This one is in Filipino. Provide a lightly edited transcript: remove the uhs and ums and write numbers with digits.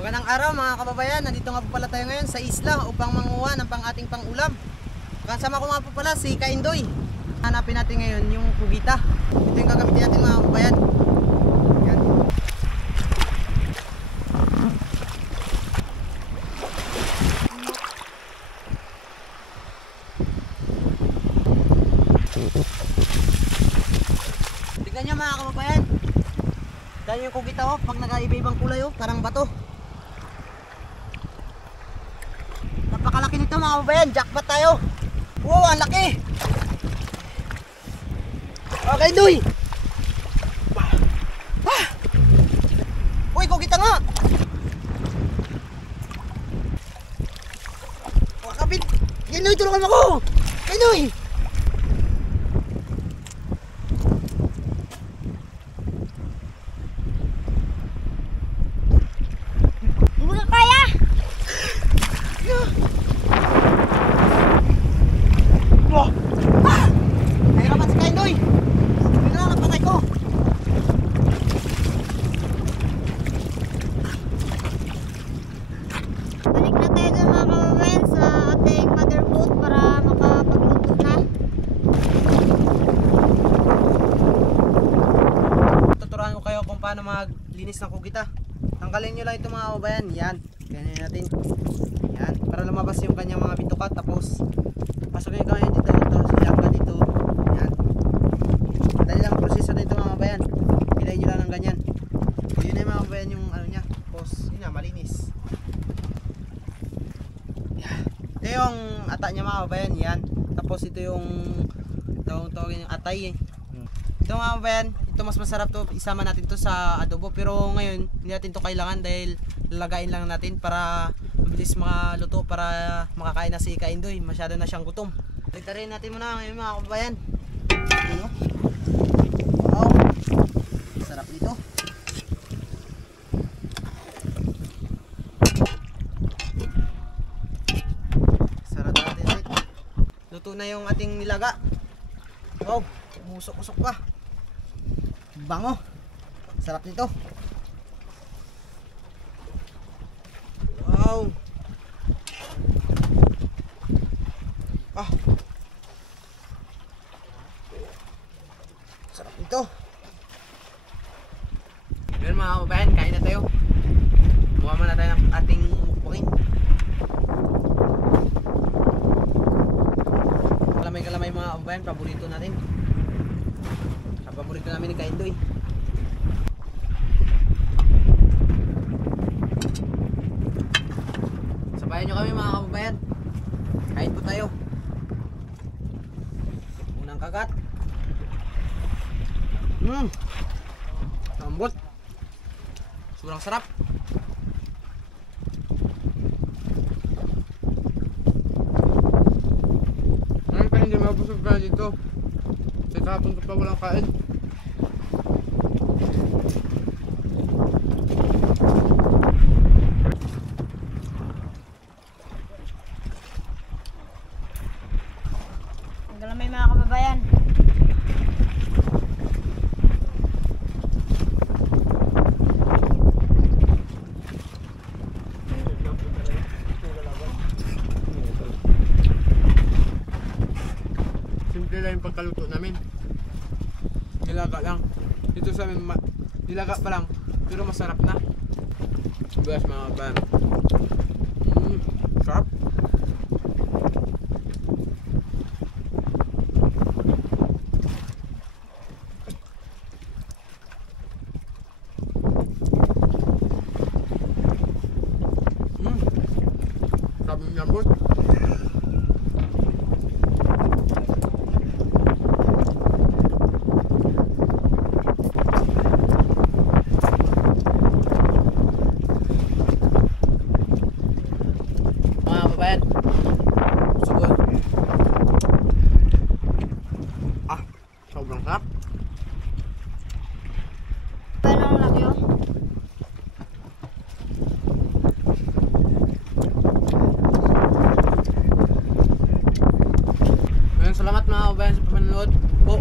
Magandang araw mga kababayan, nandito nga po pala tayo ngayon sa isla upang manguha ng ating pang-ulam. Kasama ko nga po pala si Kaindoy. Hanapin natin ngayon yung kugita. Ito yung gagamitin natin mga kababayan. Yan. Tignan nyo mga kababayan. Dahil yung kugita oh, pag nag-iba-ibang kulay oh, parang bato. Napakalaki nito mga kababayan, jackpot tayo. Wow, ang laki. Okay, Doy. Uy, kugita nga. Kapit. Doy, tulungan mo ako. Hey, Doy. Paano maglinis ng kugita. Tanggalin nyo lang ito mga kababayan. Yan, ganyan natin. Yan, para lumabas yung kanyang mga bitukat. Tapos pasok yung ganyan dito. Tapos ilanggan dito. Yan, dahil lang ang proseso nito mga kababayan. Pilay nyo lang ng ganyan. So, yun na yung mga kababayan yung ano nya. Tapos yun na, malinis. Yan, ito yung ata nya mga kababayan. Yan, tapos ito yung tawagin yung atay eh. Ito mga kababayan, ito mas masarap to, isama natin to sa adobo, pero ngayon hindi natin to kailangan dahil lalagayin lang natin para mabilis makaluto, para makakain na si Kaindoy, masyado na siyang gutom. Ligtarin natin muna ngayon mga kababayan. Ano? Wow, sarap nito. Sarap natin ulit. Luto na yung ating nilaga. Wow, umusok-usok pa. Bango. Sarap nito. Wow. Ah. Sarap nito. Ngayon mga kababayan, kain na tayo. Buha muna tayo ng ating mukbangin. Kalamay-kalamay mga kababayan, paborito natin. Paborito namin ni Kaindoy. Sabayan nyo kami mga kababayan. Kain po tayo. Unang kagat. Lambot. Sobrang sarap. Ngayon pa hindi mabusog pa dito. Sa kahapon ko pa walang kain. Galamay mga kababayan. Simple lang yung pagkaluto namin. Nilaga lang. Dito sa amin, nilaga pa lang. Pero masarap na. Bigas mga kababayan. Sarap. Sarap yung lambot. Sobrang sarap. Paano ang laki oh? Salamat mga kababayan sa panonood po.